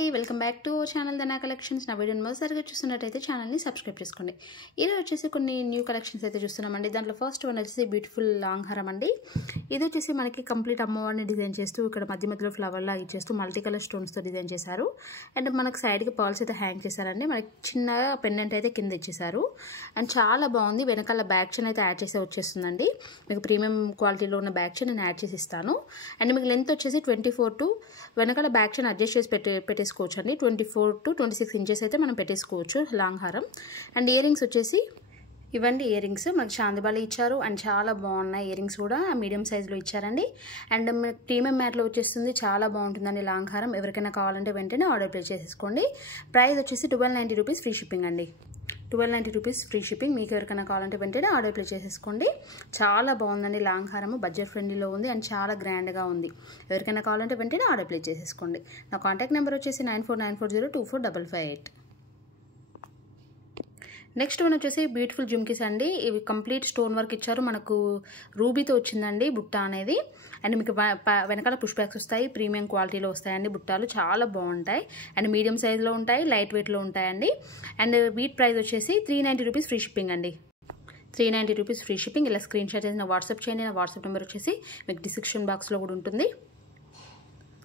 అండి, welcome back to our channel Dhana collections. నా వీడియోని మొదటిసారిగా చూస్తున్నట్టయితే ఛానల్ని సబ్స్క్రైబ్ చేసుకోండి. ఈరోజు వచ్చేసి కొన్ని న్యూ కలెక్షన్స్ అయితే చూస్తున్నామండి. దాంట్లో ఫస్ట్ వన్ వచ్చేసి బ్యూటిఫుల్ లాంగ్ హారం అండి. ఇది వచ్చేసి మనకి కంప్లీట్ అమ్మవారిని డిజైన్ చేస్తూ ఇక్కడ మధ్య మధ్యలో ఫ్లవర్లా ఇచ్చేస్తూ మల్టీ కలర్ స్టోన్స్తో డిజైన్ చేశారు. అండ్ మనకు సైడ్కి పర్ల్స్ అయితే హ్యాంగ్ చేశారండి. మనకి చిన్నగా పెండెంట్ అయితే కింద ఇచ్చేసారు. అండ్ చాలా బాగుంది. వెనకాల బ్యాక్ చైన్ అయితే యాడ్ చేసే వచ్చేస్తుందండి. మీకు ప్రీమియం క్వాలిటీలో ఉన్న బ్యాక్ చైన్ నేను యాడ్ చేసి ఇస్తాను. అండ్ మీకు లెంత్ వచ్చేసి 24 to వెనకాల బ్యాక్ చైన్ అడ్జస్ట్ చేసి పెట్టేసుకోవచ్చు అండి. 24 to 26 ఇంచెస్ అయితే మనం పెట్టేసుకోవచ్చు లాంగ్ హారం. అండ్ ఇయర్ రింగ్స్ వచ్చేసి ఇవ్వండి. ఇయర్ రింగ్స్ మనకి చాందిబాలి ఇచ్చారు. అండ్ చాలా బాగున్నాయి. ఇయర్ రింగ్స్ కూడా మీడియం సైజులో ఇచ్చారండి. అండ్ ప్రీమియం మ్యాట్లో వచ్చేస్తుంది. చాలా బాగుంటుందండి లాంగ్ హారం. ఎవరికైనా కావాలంటే వెంటనే ఆర్డర్ ప్లేస్ చేసేసుకోండి. ప్రైస్ వచ్చేసి 1290 రూపీస్ ఫ్రీ షిప్పింగ్ అండి. 1290 రూపీస్ ఫ్రీ షిప్పింగ్. మీకు ఎవరికైనా కావాలంటే వెంటనే ఆర్డర్ ప్లేస్ చేసేసుకోండి. చాలా బాగుందండి లాంగ్ హారము. బడ్జెట్ ఫ్రెండ్లీలో ఉంది అండ్ చాలా గ్రాండ్గా ఉంది. ఎవరికైనా కావాలంటే వెంటనే ఆర్డర్ ప్లేస్ చేసేసుకోండి. నా కాంటాక్ట్ నెంబర్ వచ్చేసి 9494024558. నెక్స్ట్ వన్ వచ్చేసి బ్యూటిఫుల్ జుమ్కీస్ అండి. ఇవి కంప్లీట్ స్టోన్ వర్క్ ఇచ్చారు. మనకు రూబీతో వచ్చిందండి బుట్ట అనేది. అండ్ మీకు వెనకాల పుష్ బ్యాక్స్ వస్తాయి. ప్రీమియం క్వాలిటీలో వస్తాయండి బుట్టాలు. చాలా బాగుంటాయి. అండ్ మీడియం సైజులో ఉంటాయి, లైట్ వెయిట్లో ఉంటాయండి. అండ్ వీట్ ప్రైస్ వచ్చేసి 390 రూపీస్ ఫ్రీ షిప్పింగ్ అండి. 390 రూపీస్ ఫ్రీ షిప్పింగ్. ఇలా స్క్రీన్ షాట్ చేసి వాట్సాప్ చేయండి. నా వాట్సాప్ నెంబర్ వచ్చేసి మీకు డిస్క్రిప్షన్ బాక్స్లో కూడా ఉంటుంది.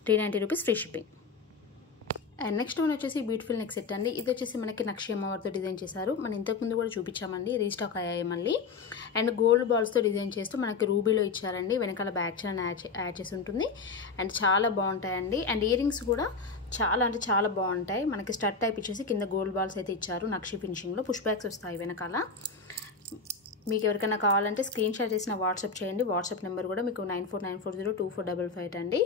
390 rupees free shipping. And next one వచ్చేసి బ్యూటిఫుల్ నెక్ సెట్ అండి. ఇది వచ్చేసి మనకి నక్షి అమ్మవారితో డిజైన్ చేశారు. మనం ఇంతకుముందు కూడా చూపించామండి, రీస్టాక్ అయ్యాయి మళ్ళీ. అండ్ గోల్డ్ బాల్స్తో డిజైన్ చేస్తూ మనకి రూబీలో ఇచ్చారండి. వెనకాల బ్యాక్ చైన్ యాడ్ చేసి ఉంటుంది. అండ్ చాలా బాగుంటాయండి. అండ్ ఇయర్ రింగ్స్ కూడా చాలా అంటే చాలా బాగుంటాయి. మనకి స్టడ్ టైప్ ఇచ్చేసి కింద గోల్డ్ బాల్స్ అయితే ఇచ్చారు. నక్షి ఫినిషింగ్లో పుష్ బ్యాక్స్ వస్తాయి వెనకాల. మీకు ఎవరికైనా కావాలంటే స్క్రీన్ షాట్ చేసిన వాట్సాప్ చేయండి. వాట్సాప్ నెంబర్ కూడా మీకు 9494024558 అండి.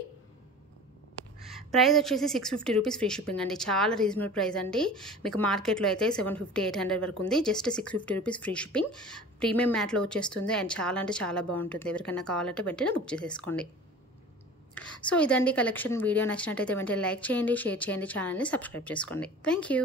ప్రైస్ వచ్చేసి 650 రూపీస్ ఫ్రీ షిప్పింగ్ అండి. చాలా రీజనబుల్ ప్రైస్ అండి. మీకు మార్కెట్లో అయితే 750-800 వరకు ఉంది. Just 650 rupees free shipping. Premium మ్యాట్లో వచ్చేస్తుంది. అండ్ చాలా అంటే చాలా బాగుంటుంది. ఎవరికైనా కావాలంటే వెంటనే బుక్ చేసేసుకోండి. సో ఇదండి కలెక్షన్. వీడియో నచ్చినట్టయితే వెంటనే లైక్ చేయండి, షేర్ చేయండి, ఛానల్ని సబ్స్క్రైబ్ చేసుకోండి. Thank you.